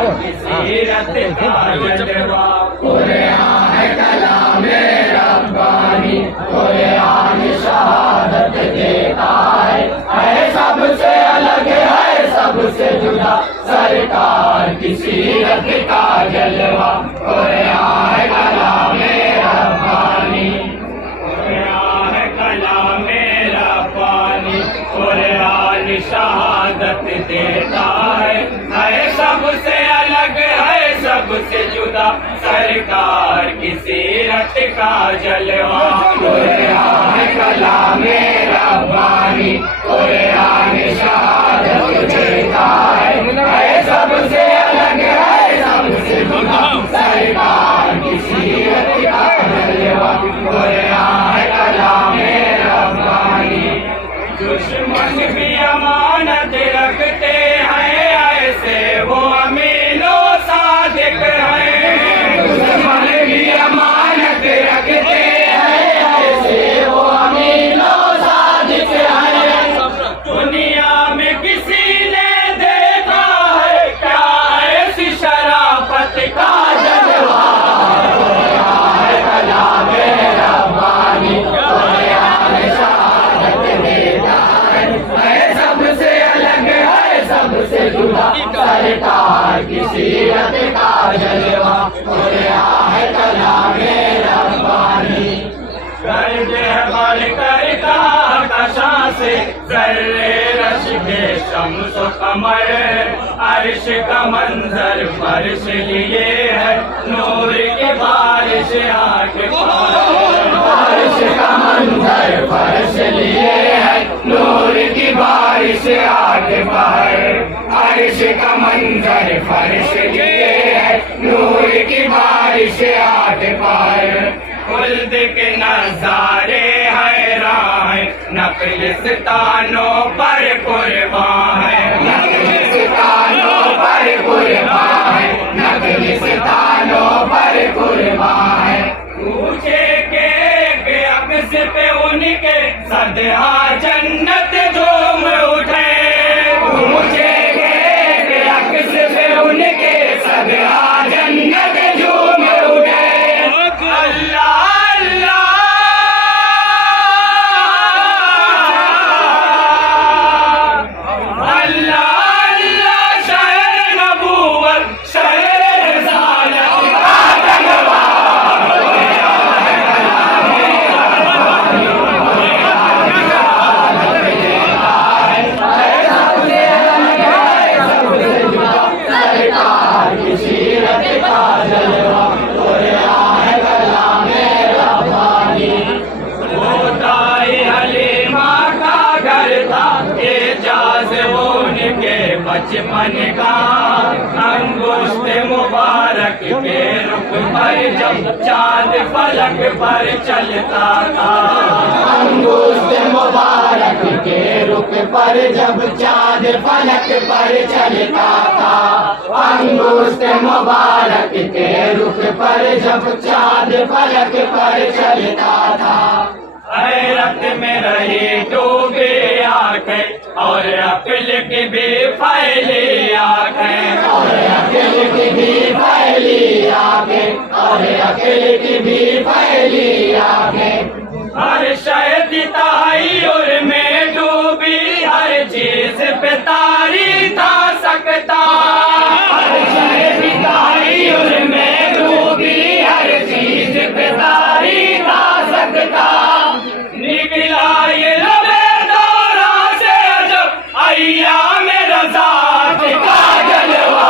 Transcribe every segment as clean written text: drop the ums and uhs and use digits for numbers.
की सीरत का जलवा। कुरान है कलामे रब्बानी, कुरान शहादत देता है सबसे अलग है सबसे जुदा सरकार की सीरत का जलवा। कुरान है कलामे रब्बानी, कुरान है कलामे रब्बानी, कुरान शहादत देता है सबसे अलग है सबसे जुदा सरकार की सीरत का जलवा। कुरान है कलामे रब्बानी, कुरान शहादत देता है सबसे अलग है सबसे जुदा सरकार की सीरत का जलवा। कुरान है कलामे रब्बानी। दुश्मन भी अमानत रखते हैं ऐसे वो अमीनो सादिक हैं। दुश्मन भी अमानत रखते हैं ऐसे वो अमीनो सादिक हैं। दुनिया में किसी ने देखा है क्या ऐसी शराफत का जलवा। कुरान है कलामे रब्बानी, कुरान शहादत देता है सबसे अलग है सबसे जुदा सरकार की सीरत का जलवा। कुरान है कलामे रब्बानी। गर्द है बढ़कर कशा से जर्रे रश के शम्स कमर। अर्श का मंजर फर्श लिए है नूर की बारिश आके बारिश का मंजर फर्श लिए है नूर की बारिश आगे बहर। बारिश का मंजर फर्श लिए है नूर की बारिश आगे बहर। खुल्द के नजारे हैरान है नकलिस्तानों पर कुर्बान है। नकलिस्तानों पर कुर्बान है, नकलिस्तानों पर कुर्बान है। पूछे के अक्स पे उनके सदहा जन्नत झूम उठे। पूछे के अक्स पे उनके सदहा जन्नत झूम उठे। अल्लाह अल्लाह अल्लाह अल्लाह शहर नबूवत शहर रिसालत का जलवा। सरकार की सीरत का जलवा। कुरान है कलामे रब्बानी। दाई हलीमा का घर था एजाज उनके बचपन का। अंगुष्ठ मुबारक के रुख पर जब चांद फलक पर चलता था। अंगुष्ठ मुबारक के रुख पर जब चाँद फलक पर चलता था। अंगुष्ठ मुबारक के रुख पर जब चाँद फलक पर चलता था। हैरत में रही डूबी आंखें और अक्ल की भी फैली आंखें। और अकेले की भी फैली आंखें, और अकेले की भी फैली आंखें। हर शहद तायुर में डूबी हर चीज पे तारी था सकता। हर शहद तायुर में डूबी हर चीज पे तारी था सकता। निकला ये लबे दौरा से अजब अय्याम रज़ात का जलवा।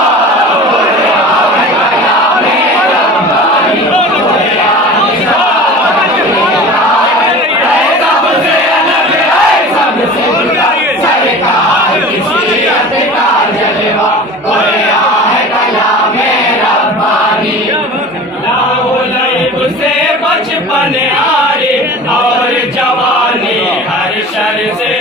सरकार की सीरत का जलवा। कुरान है कलामे रब्बानी। लाउलैब से बचपन आरे और जवानी हर शर से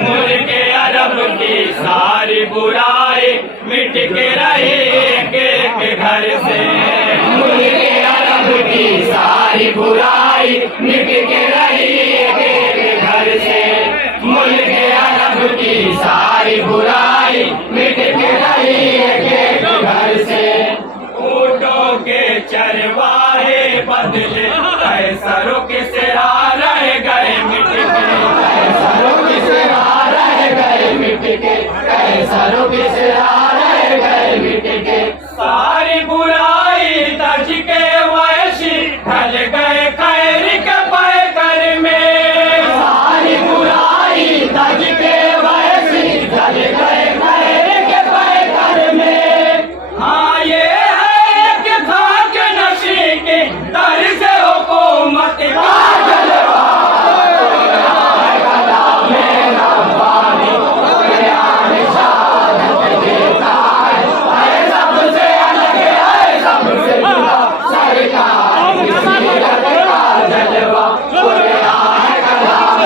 मुल्क अरब की सारी बुराई मिट के रही एक घर से। मुल्क अरब की सारी बुराई मिट के रही एक घर से। मुल्क अरब की सारी बुराई मिट के रही एक घर करवाए बदले, कैसरों के सिरा रह गए मिट के, कैसरों के सिरा रह गए मिट के, कैसरों के सिरा रह गए मिट के। सारी बुराई तज के वैशी ढल गए खैर के पैकर में, सारी बुराई तज के वैसी ढल गए खैर के पैकर में। हाँ ये है एक खाक नशी के तर्ज हुकूमत का जलवा, कलाम रब्बानी बयान शहादत देता है सबसे अलग है सबसे जुदा सरकार की सीरत का जलवा। कुरान कलाम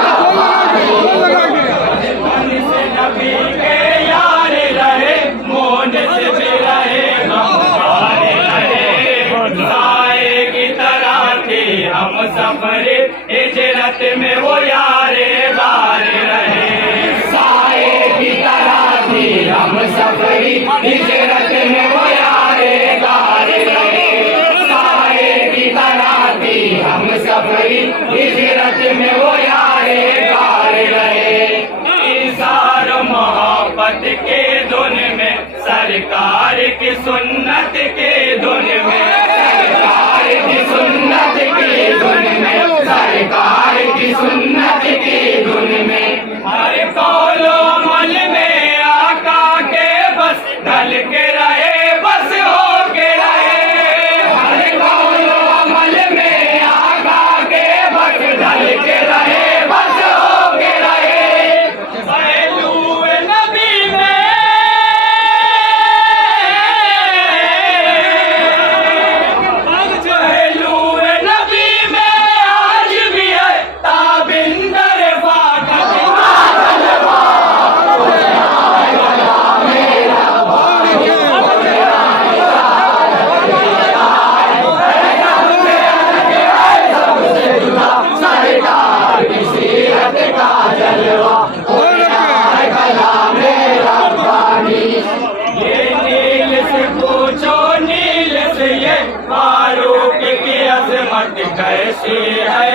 रब्बानी मन से नबी के यार रहे, मोन से भी रहे गमगार रहे। साए की तरह थी हम सफरे, हिजरत में वो यारे गार रहे। साए की तरह थी हम सफरी, हिजरत में वो यारे गार रहे। साए की तरह थी हम सफरी, हिजरत में वो यारे गार रहे। इसार मोहब्बत के धुन में, सरकार की सुन्नत के धुन में, सरकार की सुन्नत की धुन में, सरकार की सुन्नत की धुन में। हर कौलो मन में आका के बस ढल के रहे, बस हो के रहे। हर कौलो अमल में आका के बस ढल के रहे, बस हो के रहे। पहलुए नबी में पहलुए नबी में आज भी है ताबिंदर फाकत सरकार की सीरत का जलवा, कुरान कलाम रब्बानी। ये नील से पूछो नील से, ये फारूक की अजमत कैसी है,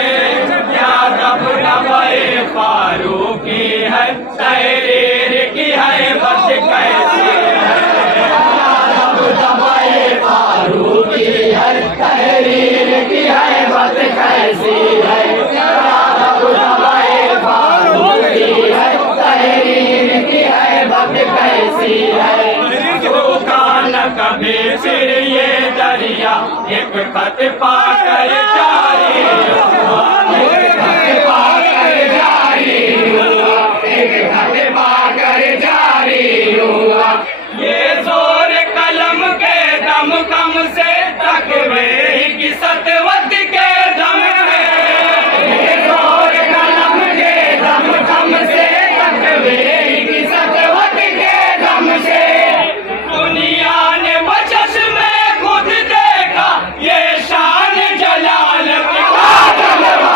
क्या दबदबाए फारूकी है, तहरीर की है बस कैसी है। दबदबाए फारूकी है, तहरीर की है बस कैसी है। दबदबाए फारूकी है, तहरीर की है बस कैसी है। झुका न कभी फिर ये दरिया, एक खत पाकर जारी हुआ, एक खत पाकर जारी हुआ, एक खत पाकर जारी हुआ। ये जोर कलम के दम कम से तकवे की सतवत के दम है। ये जोर कलम के दम कम से तकवे की सतवत के दम से। दुनिया ने बचस में खुद देखा, ये शान जलाल का जलवा,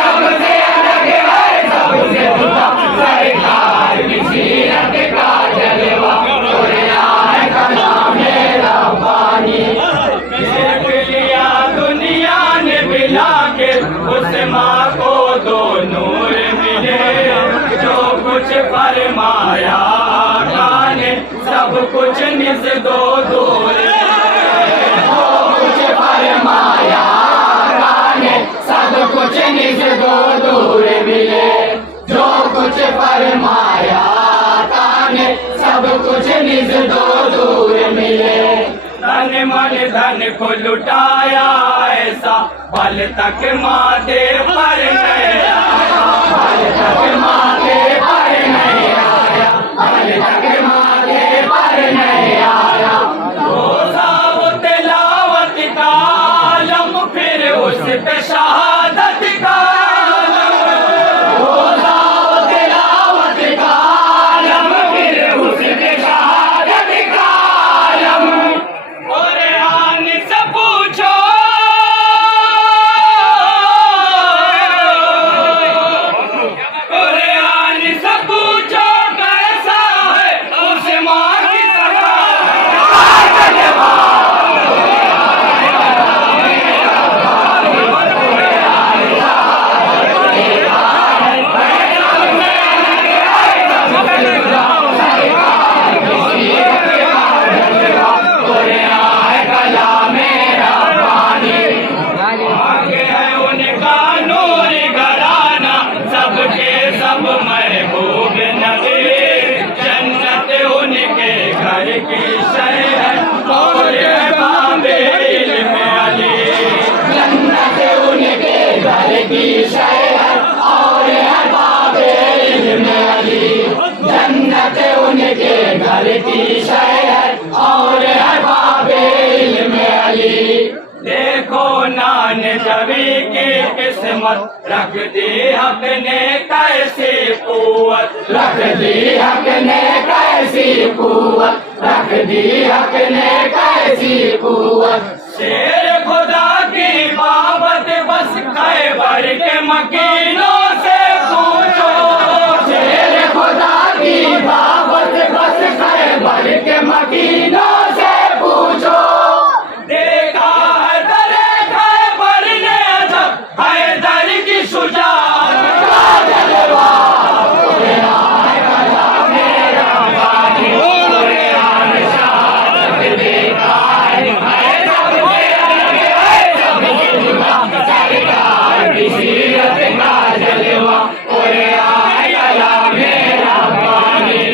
सबसे अलग है सबसे जुदा सरकार की सीरत का जलवा। कुरान कलाम रब्बानी। देख लिया दुनिया ने मिला के, उस माँ को दो नूर मिले, जो कुछ फरमाया आका ने, सब कुछ निज दो दूर। जो कुछ फरमाया आका ने, सब कुछ निज दो दूर मिले। जो कुछ फरमाया आका ने, सब कुछ निज दो दूर मिले। तन मन धन को लुटाया ऐसा, पल तक माथे पर नहीं आया, पल तक माथे पर नहीं आया, पल तक माथे पर नहीं आया। रोज़ा वो तिलावत का आलम, फिर उस पे शहादत का आलम। रोज़ा वो तिलावत का आलम, फिर उस पे शहादत का आलम। कुरान से पूछो रख दी हक ने कैसी कुव्वत, रख दी हक ने कैसी कुव्वत, रख दी हक ने कैसी कुव्वत। शेर खुदा की बाबत बस खैबर के मकीनों से पूछो, शेर खुदा की बाबत बस खैबर के मकीनों से पूछो। देखा है दरे खैबर ने जब हैदर की शुजाअत का जलवा, कुरान कलाम रब्बानी, कुरान शहादत देता है सब से अलग है सबसे जुदा, सरकार की सीरत का जलवा, कुरान कलाम रब्बानी।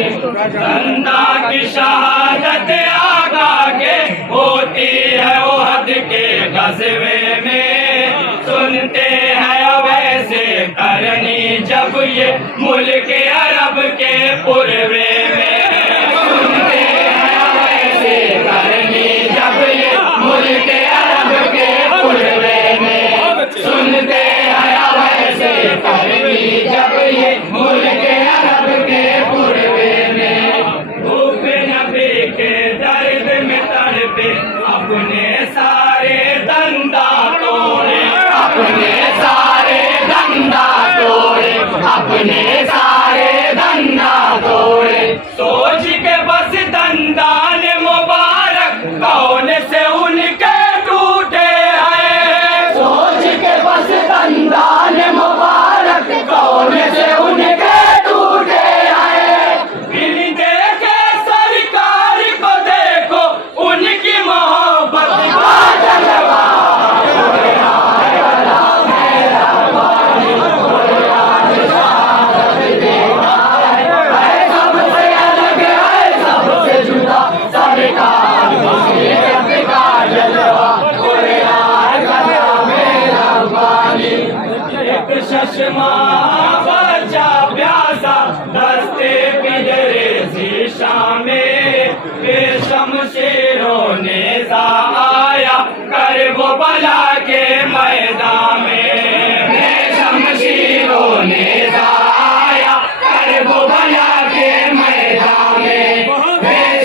बंदा की शहादत आगा के होती है ओहद के गज़वे में, सुनते हैं वैसे करनी जब ये मुल्क अरब के पूर्वे में, सुनते हैं वैसे करनी जब ये मुल्क अरब के पूर्वे में, सुनते हैं वैसे करनी जब ये मुल्क अरब के पूर्वे में। धूप नबी के दर्द में तड़पे अपने सारे धंधा तोड़े, अपने सारे धंधा तोड़े, अपने सारे धंधा तोड़े। सोच के बस दंदान मुबारक कौन से उनके टूटे हैं, सोच के बस दंदान मुबारक कौन से उनके टूटे हैं। बिन देखे सरकार को देखो उनकी मोहब्बत का जलवा, कुरान कलाम रब्बानी, कुरान शहादत देता है सबसे अलग है सबसे जुदा, सरकार की सीरत का जलवा, कुरान कलाम रब्बानी। एक चश्मा बचा प्यासा दस्ते पिजरे शीशा में, शमशीरों ने आया कर वो बला के मैदान में, शमशीरों ने आया कर वो बला के मैदान में,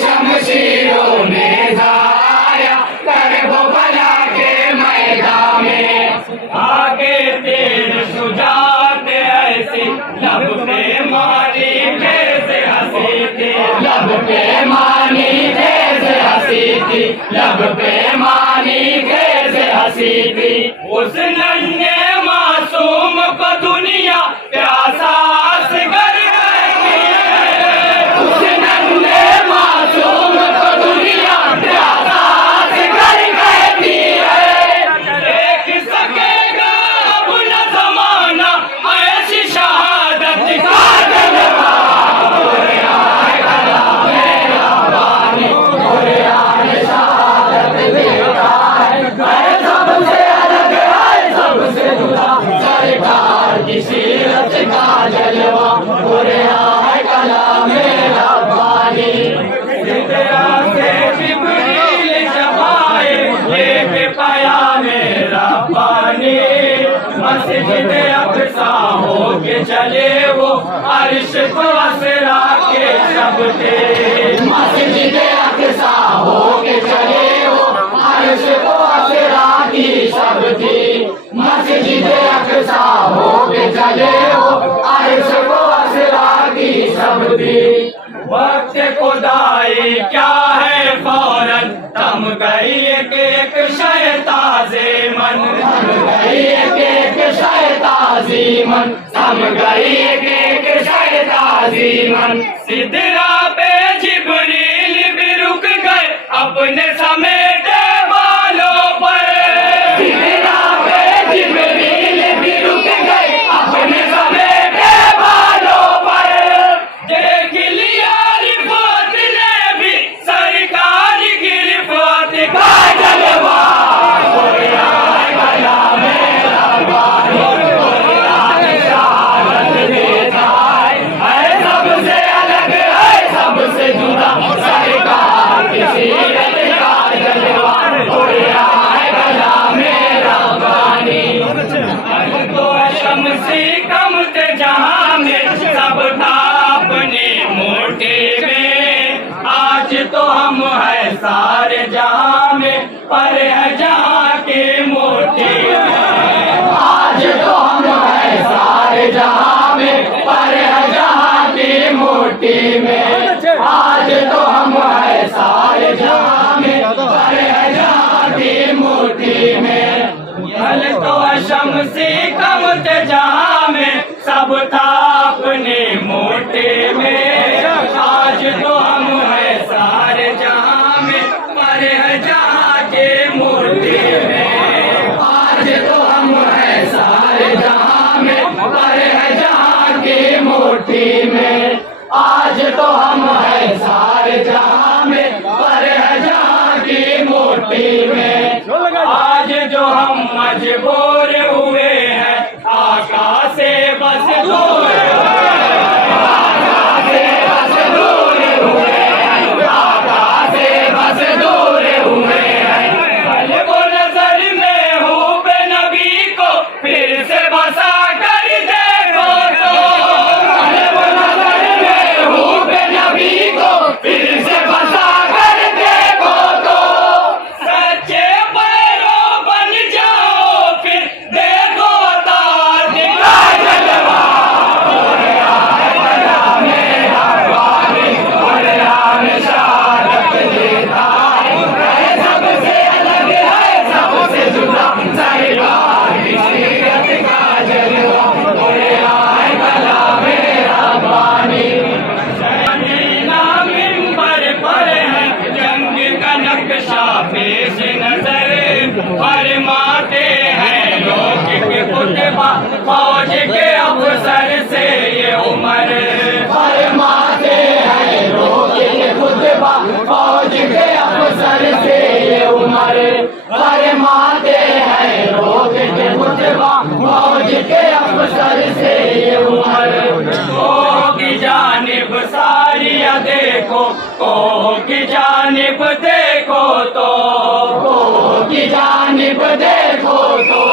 शमशीरों ने आया कर वो बला के मैदान में। आगे तीर सुजात ऐसी लब पे मारी कैसे हंसी थी, लब पे मानी कैसे हंसी थी, लब पे मानी कैसे हंसी थी। उस नन्हे मासूम को दुनिया प्यासा असगर कहती है, उस नन्हे मासूम को दुनिया प्यासा असगर कहती है। देख सकेगा अब न जमाना ऐसी शहादत का जलवा, कुरान कलाम रब्बानी, कुरान शहादत देता है सबसे अलग है सबसे जुदा, सरकार की सीरत का जलवा, कुरान कलाम रब्बानी। तेरा से जिब्रील जब आए लेके पाया मेरा पानी, मस्जिद अक़सा होके चले वो अर्श को असरा के सब थे, मस्जिद अक़सा होके चले वो अर्श को असरा की सब थी, मस्जिद अक़सा होके चले वो अर्श को असरा की सब थी। वक्त खुदाई क्या है फौरन थम गई एक शैताज़े मन, थम गई एक शैताज़ी मन, थम गई एक शैताज़ी मन। सिदरा पे जिब्रील भी रुक गए अपने समेटे बालों पर, सिदरा पे जिब्रील भी रुक गए अपने समेटे बालों पर। देख लिया रिफात ने भी सरकार की रिफात का जलवा, कुरान कलाम रब्बानी, कुरान शहादत देता है सबसे अलग है सबसे जुदा, सरकार की सीरत का जलवा। कम थे जहां में सब था अपने मोटे में। आज तो हम है सारे जहां में पर है जहां के मोटे में। आज तो हम है सारे जहां में पर है जहां की मोटी में। आज तो हम है सारे जहां में पर है जहां की मोटी में। हल तो शमसी कम थे जहां में सब था अपने मोटे में। आज तो हम है सारे जहां में पर है जहां के मोटे में। आज तो हम है सारे जहां में पर है जहां की मोटी में। आज तो हम है सारे जहां में पर है जहां की मोटी में। आज जो हम मजबूर हुए हैं आकाश से बस दूर आकाश से बस दूर हुए हैं, आकाश से बस दूर हुए हैं। भले वो नजर में हूँ बे नबी को फिर से बसा कर देखो तो। भले वो नजर में हूँ बे नबी को फिर से बसा कर देखो तो। सच्चे पैरों बन जाओ फिर देखो तार दिखाए जलवा। सबसे अलग है सबसे जुदा सरकार की सीरत का जलवा। बोले आए कलामे रब्बानी। मदीना मिंबर पर है जंग का नक्शा पेश नजर। फरमाते हैं लोग के कुतबा फौज के अफसर से ये उम्र। फरमाते हैं रोक के खुतबा फौज के अफसर से ये उम्र। फरमाते हैं रोक के खुतबा फौज के अफसर से ये उम्र। को की जानिब सारिया देखो को की जानिब देखो तो। की जानिब देखो तो